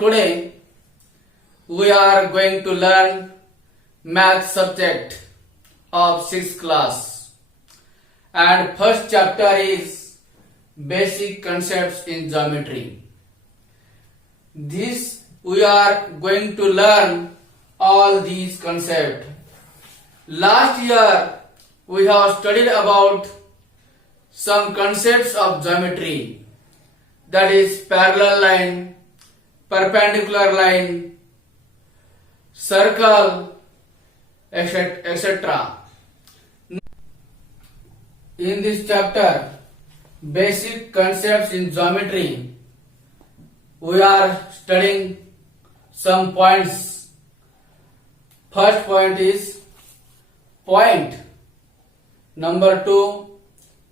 today we are going to learn math subject of 6th class, and first chapter is basic concepts in geometry. This we are going to learn all these concepts. Last year we have studied about some concepts of geometry, that is parallel line, perpendicular line, circle, etc. In this chapter, basic concepts in geometry, we are studying some points. First point is point. Number 2,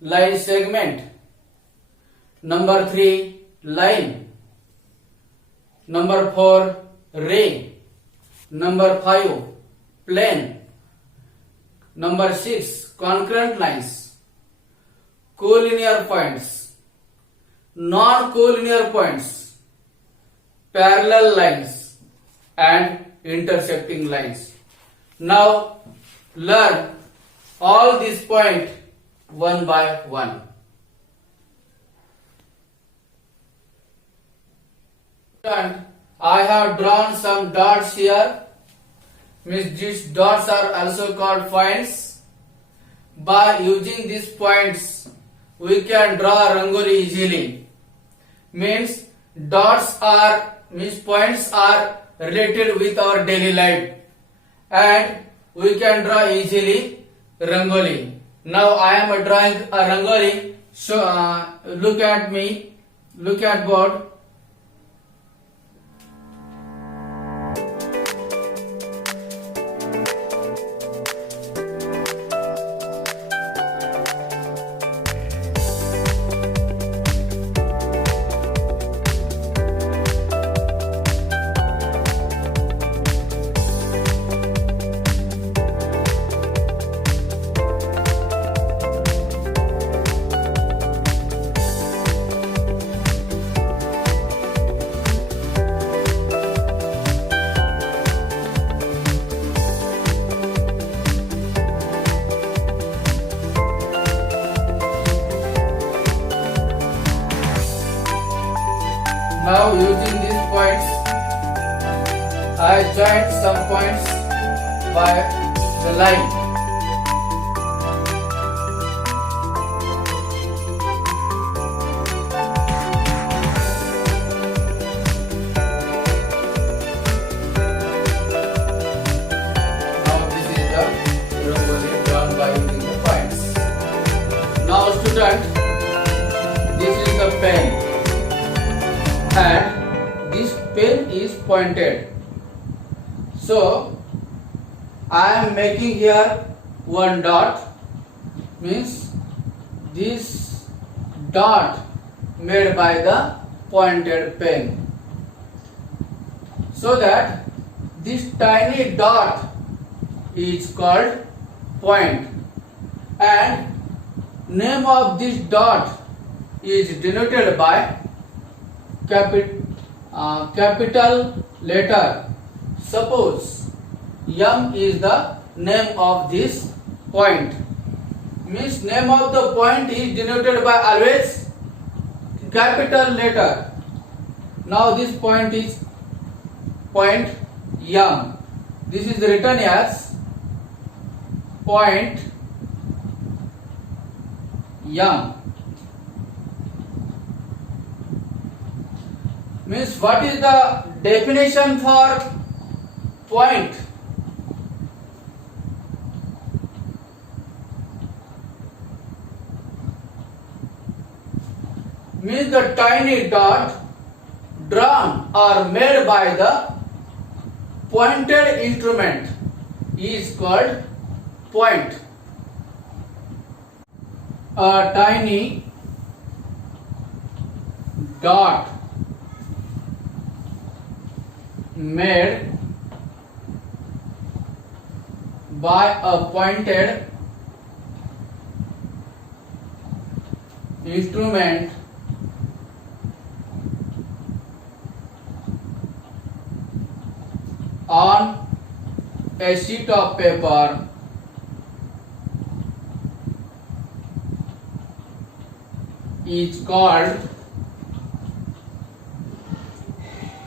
line segment. Number 3, line. Number 4, ray. Number 5, plane. Number 6, concurrent lines. Collinear points. Non-collinear points. Parallel lines and intersecting lines. Now learn all these points one by one. And I have drawn some dots here. Means these dots are also called points. By using these points, we can draw rangoli easily. Means points are related with our daily life, and we can draw easily rangoli. Now I am drawing a rangoli. So look at me. Look at board. Now using these points, I joined some points by the line. Now this is the rangoli drawn by using the points. Now student, this is the pen. And this pen is pointed. So I am making here one dot, means this dot made by the pointed pen, so that this tiny dot is called point, and name of this dot is denoted by capital letter. Suppose M is the name of this point. Means name of the point is denoted by always capital letter. Now this point is point M. This is written as point M. Means what is the definition for point? Means the tiny dot drawn or made by the pointed instrument is called point. A tiny dot made by a pointed instrument a sheet of paper is called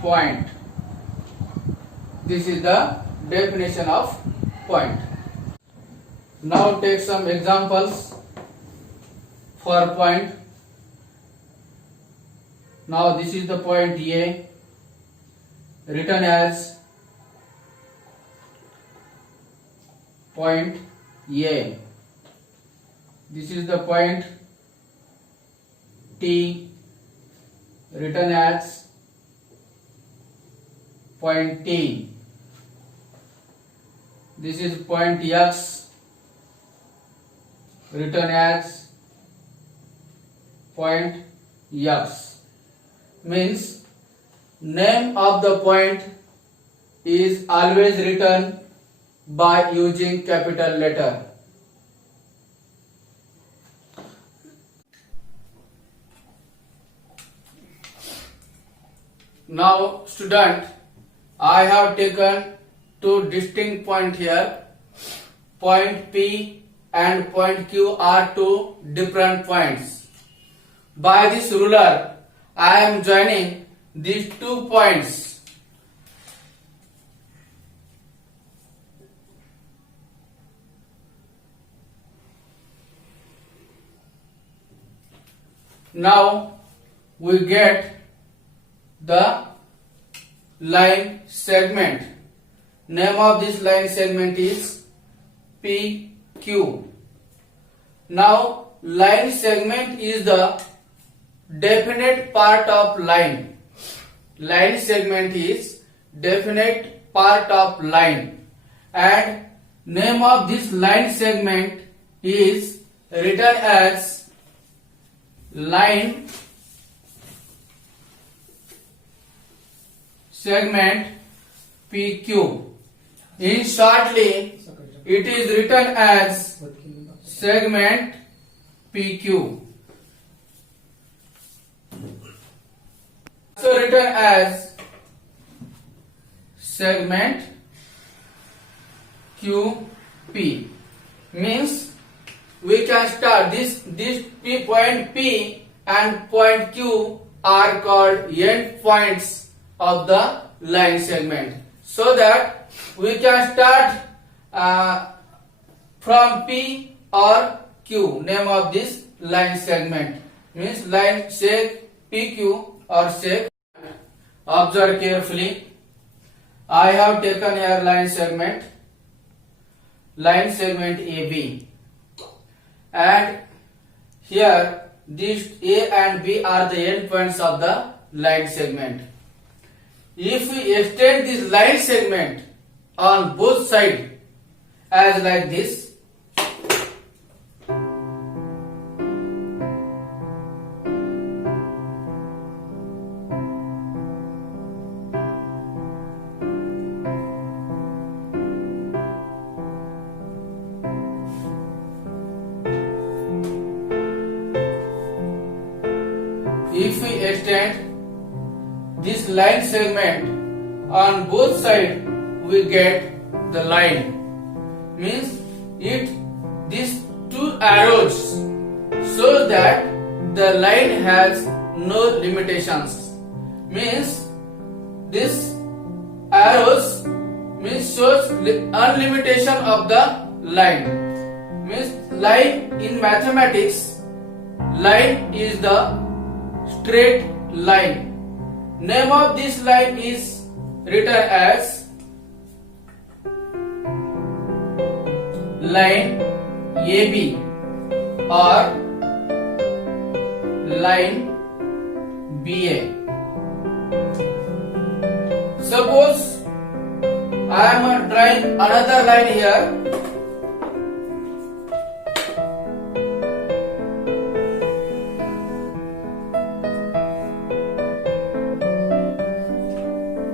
point. This is the definition of point. Now take some examples for point. Now this is the point A, written as point A. This is the point T, written as point T. This is point X, written as point X. Means name of the point is always written by using capital letter. Now student, I have taken two distinct points here. Point P and point Q are two different points. By this ruler, I am joining these 2 points. Now we get the line segment. Name of this line segment is PQ. Now line segment is the definite part of line. Line segment is definite part of line, and name of this line segment is written as line segment PQ. In shortly, it is written as segment PQ. So written as segment QP. Means we can start this point P and point Q are called end points of the line segment, so that we can start from P or Q. Name of this line segment means line seg PQ or seg. Observe carefully. I have taken here line segment AB, and here these A and B are the end points of the line segment. If we extend this line segment on both sides as like this, if we extend this line segment on both sides, we get the line. Means these 2 arrows shows that the line has no limitations. Means this arrows means shows unlimitation of the line. Means line in mathematics, line is the straight line. Name of this line is written as line AB or line BA. Suppose I am drawing another line here.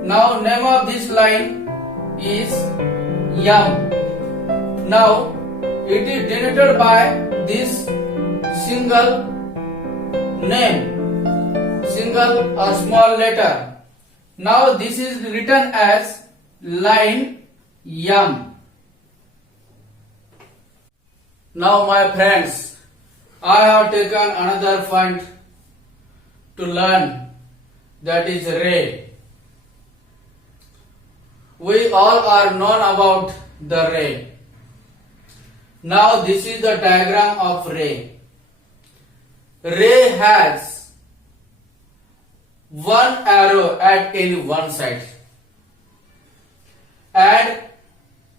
Now name of this line is M. Now it is denoted by this single name, single or small letter. Now this is written as line M. Now my friends, I have taken another point to learn, that is ray. We all are known about the ray. Now this is the diagram of ray. Ray has one arrow at any one side, and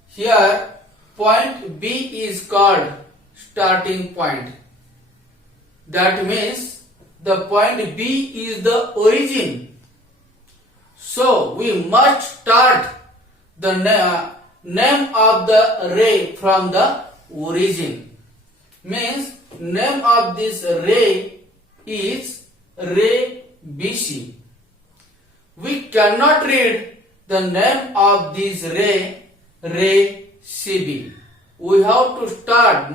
here point B is called starting point. That means the point B is the origin. So we must start the name of the ray from the origin. Means name of this ray is ray BC. We cannot read the name of this ray CB. We have to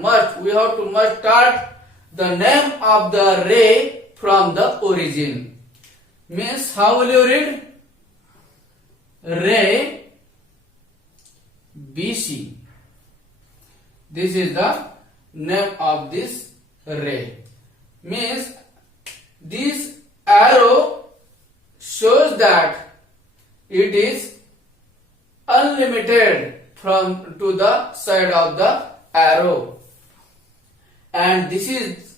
must start the name of the ray from the origin. Means how will you read? Ray BC. This is the name of this ray. Means this arrow shows that it is unlimited from to the side of the arrow, and this is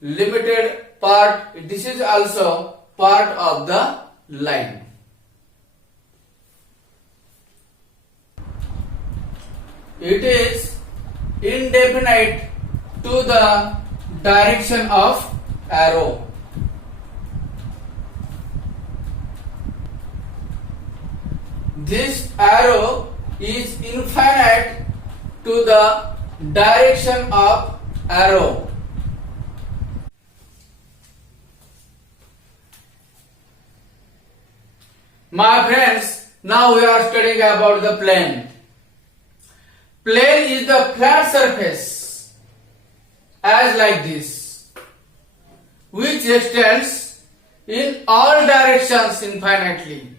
limited part. This is also part of the line. It is indefinite to the direction of arrow. This arrow is infinite to the direction of arrow. My friends, now we are studying about the plane. Plane is the flat surface as like this, which extends in all directions infinitely.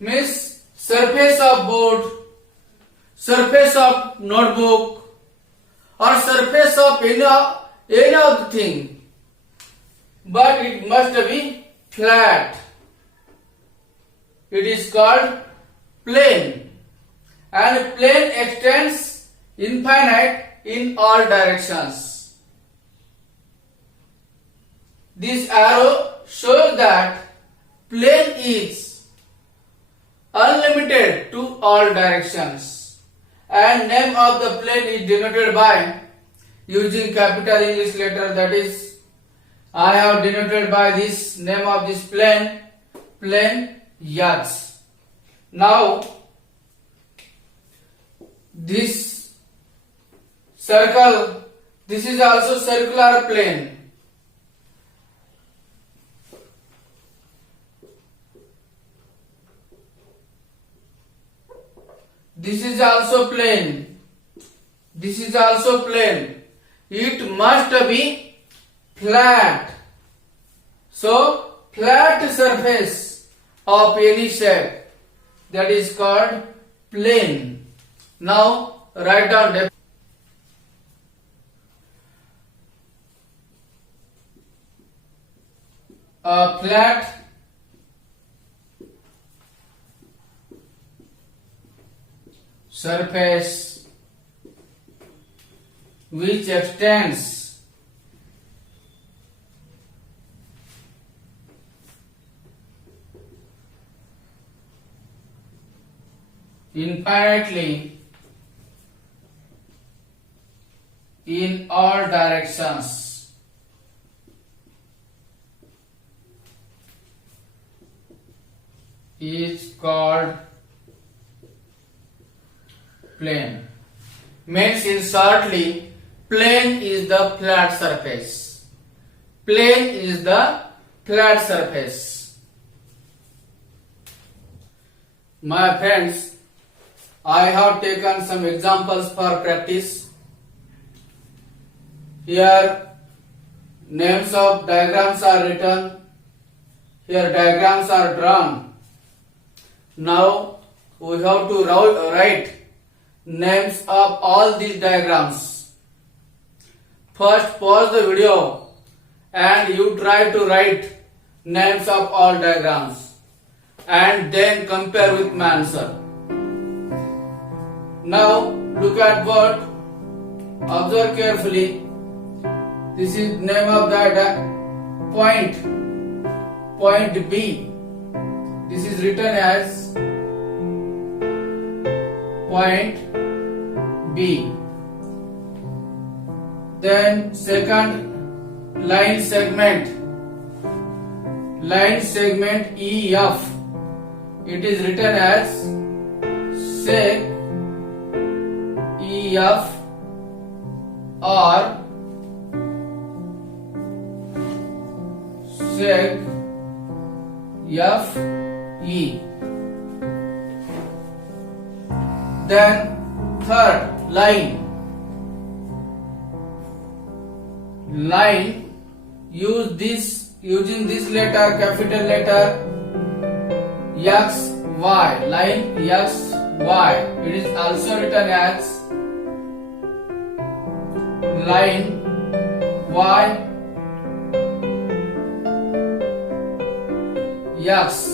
Means surface of board, surface of notebook, or surface of any of the thing, but it must be flat. It is called plane, and plane extends infinite in all directions. This arrow shows that plane is unlimited to all directions, and name of the plane is denoted by using capital English letter. That is, I have denoted by this name of this plane yachts. Now this circle, this is also circular plane. This is also plane. This is also plane. It must be flat. So flat surface of any shape, that is called plane. Now write down a flat surface which extends infinitely in all directions is called plane. Means in shortly, plane is the flat surface. Plane is the flat surface. My friends, I have taken some examples for practice. Here names of diagrams are written. Here diagrams are drawn. Now we have to write names of all these diagrams. First pause the video and you try to write names of all diagrams and then compare with my answer. Now look at what, observe carefully. This is name of the point B. This is written as point B. Then second line segment EF. It is written as sec EF or sec FE. Then third line using this letter, capital letter XY, line XY. It is also written as line Y X,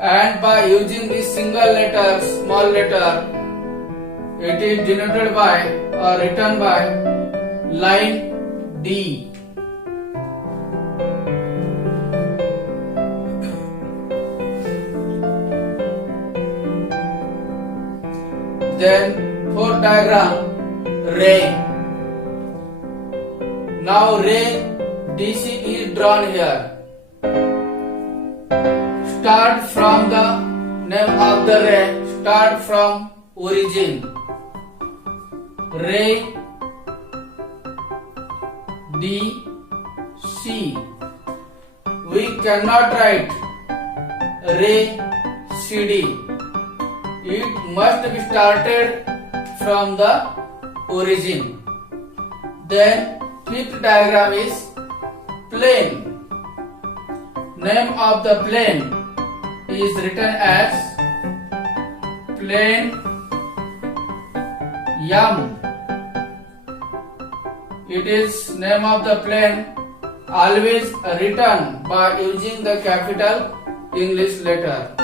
and by using this single letter, small letter, it is denoted by or written by line D. Then fourth diagram, ray. Now ray DC is drawn here. Start from the name of the ray, start from origin. Ray DC. We cannot write ray CD. It must be started from the origin. Then fifth diagram is plane. Name of the plane is written as plane M. It is name of the plane always written by using the capital English letter.